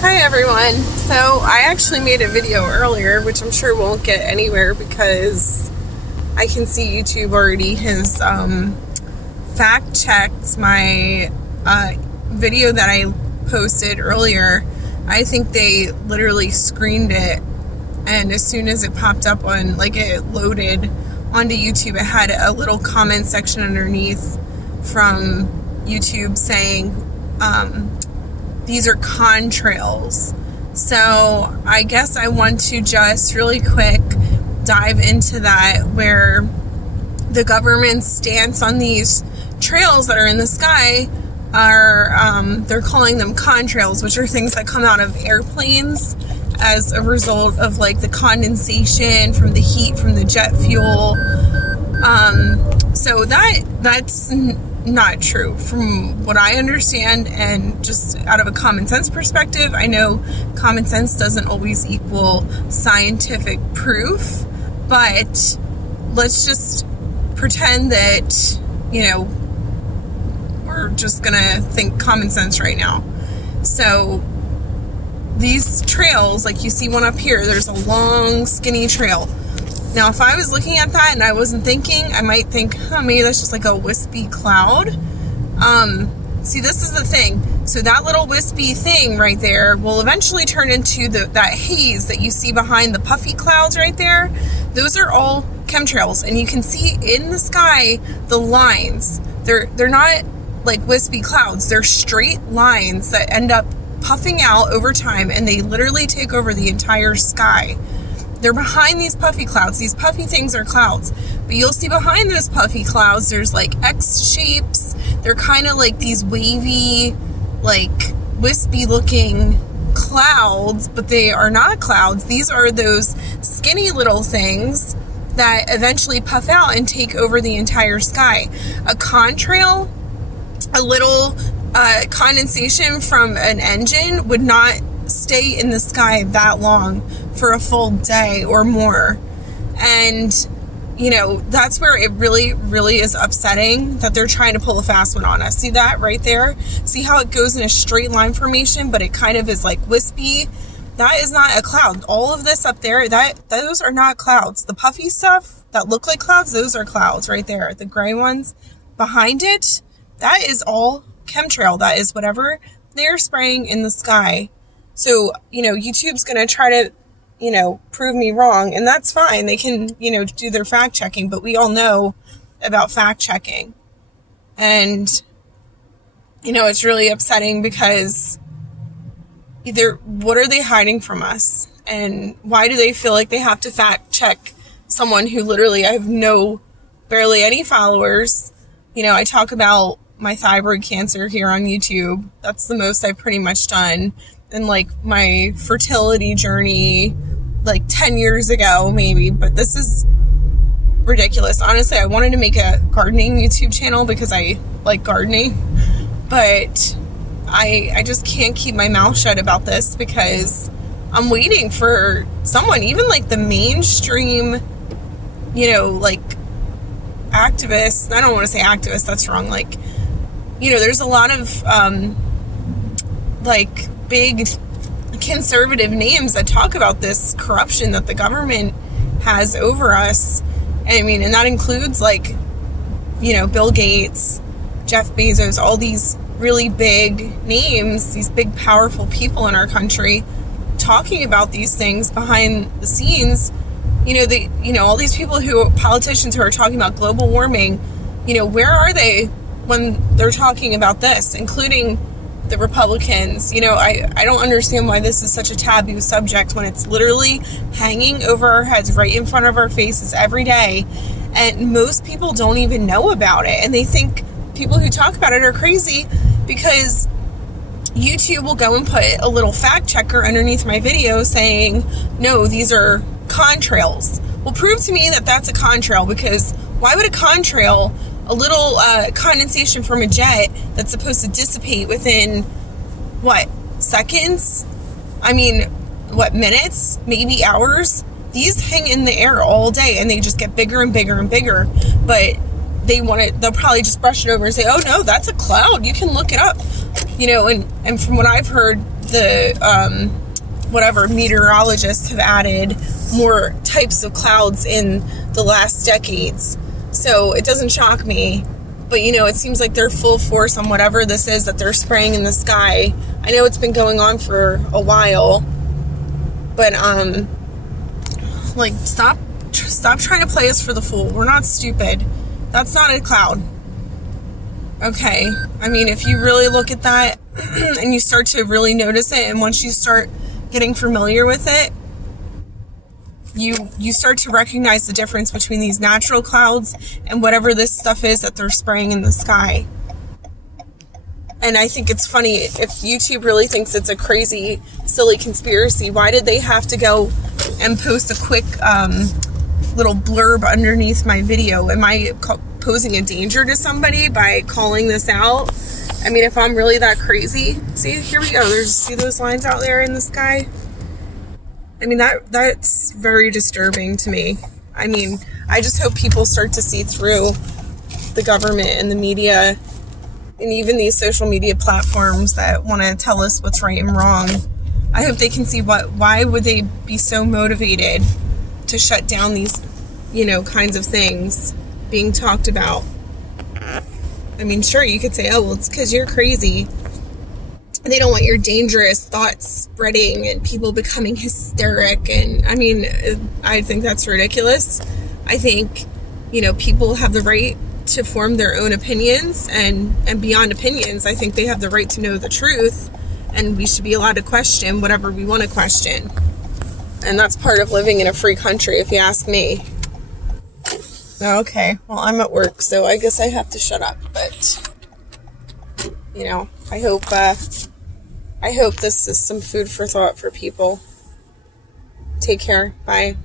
Hi everyone. So I actually made a video earlier, which I'm sure won't get anywhere because I can see YouTube already has fact checked my video that I posted earlier. I think they literally screened it, and as soon as it popped up on, like, it loaded onto YouTube, it had a little comment section underneath from YouTube saying these are contrails. So I guess I want to just really quick dive into that, where the government's stance on these trails that are in the sky are, they're calling them contrails, which are things that come out of airplanes as a result of, like, the condensation from the heat from the jet fuel. So that's not true from what I understand, and just out of a common sense perspective. I know common sense doesn't always equal scientific proof, but let's just pretend that, we're just gonna think common sense right now. So these trails, like you see one up here, there's a long skinny trail. Now, if I was looking at that and I wasn't thinking, I might think, maybe that's just like a wispy cloud. See, this is the thing. So that little wispy thing right there will eventually turn into that haze that you see behind the puffy clouds right there. Those are all chemtrails, and you can see in the sky the lines. They're not like wispy clouds. They're straight lines that end up puffing out over time, and they literally take over the entire sky. They're behind these puffy clouds. These puffy things are clouds. But you'll see behind those puffy clouds, there's like X shapes. They're kind of like these wavy, like wispy looking clouds, but they are not clouds. These are those skinny little things that eventually puff out and take over the entire sky. A contrail, a little condensation from an engine, would not stay in the sky that long for a full day or more. And that's where it really, really is upsetting that they're trying to pull a fast one on us. See that right there? See how it goes in a straight line formation, but it kind of is like wispy? That is not a cloud. All of this up there, those are not clouds. The puffy stuff that look like clouds, those are clouds right there. The gray ones behind it, that is all chemtrail. That is whatever they're spraying in the sky. So, YouTube's going to try to, prove me wrong, and that's fine. They can, do their fact checking, but we all know about fact checking. And, it's really upsetting because what are they hiding from us? And why do they feel like they have to fact check someone who literally, I have barely any followers? I talk about my thyroid cancer here on YouTube. That's the most I've pretty much done. And like my fertility journey, like 10 years ago maybe, but this is ridiculous. Honestly, I wanted to make a gardening YouTube channel because I like gardening, but I just can't keep my mouth shut about this because I'm waiting for someone, even like the mainstream, like activists. I don't want to say activists, that's wrong. Like, there's a lot of like big conservative names that talk about this corruption that the government has over us. And that includes like, Bill Gates, Jeff Bezos, all these really big names, these big powerful people in our country talking about these things behind the scenes. All these people politicians who are talking about global warming, where are they when they're talking about this, including the Republicans? I don't understand why this is such a taboo subject when it's literally hanging over our heads right in front of our faces every day, and most people don't even know about it, and they think people who talk about it are crazy because YouTube will go and put a little fact checker underneath my video saying, no, these are contrails. Well, prove to me that that's a contrail, because why would a contrail, a little condensation from a jet that's supposed to dissipate within, seconds? Minutes? Maybe hours? These hang in the air all day, and they just get bigger and bigger and bigger. But they'll probably just brush it over and say, oh no, that's a cloud. You can look it up. You know, and from what I've heard, the whatever meteorologists have added more types of clouds in the last decades. So it doesn't shock me. But, you know, it seems like they're full force on whatever this is that they're spraying in the sky. I know it's been going on for a while. But, like, stop trying to play us for the fool. We're not stupid. That's not a cloud. Okay. I mean, if you really look at that and you start to really notice it, and once you start getting familiar with it, you start to recognize the difference between these natural clouds and whatever this stuff is that they're spraying in the sky. And I think it's funny, if YouTube really thinks it's a crazy, silly conspiracy, why did they have to go and post a quick little blurb underneath my video? Am I posing a danger to somebody by calling this out? I mean, if I'm really that crazy. See, here we go. See those lines out there in the sky? I mean, that's very disturbing to me. I mean, I just hope people start to see through the government and the media and even these social media platforms that want to tell us what's right and wrong. I hope they can see why would they be so motivated to shut down these, you know, kinds of things being talked about. I mean, sure, you could say, oh, well, it's because you're crazy. They don't want your dangerous thoughts spreading and people becoming hysteric. And I mean, I think that's ridiculous. I think, you know, people have the right to form their own opinions, and beyond opinions, I think they have the right to know the truth, and we should be allowed to question whatever we want to question. And that's part of living in a free country, if you ask me. Okay, well, I'm at work, so I guess I have to shut up, but, you know, I hope this is some food for thought for people. Take care. Bye.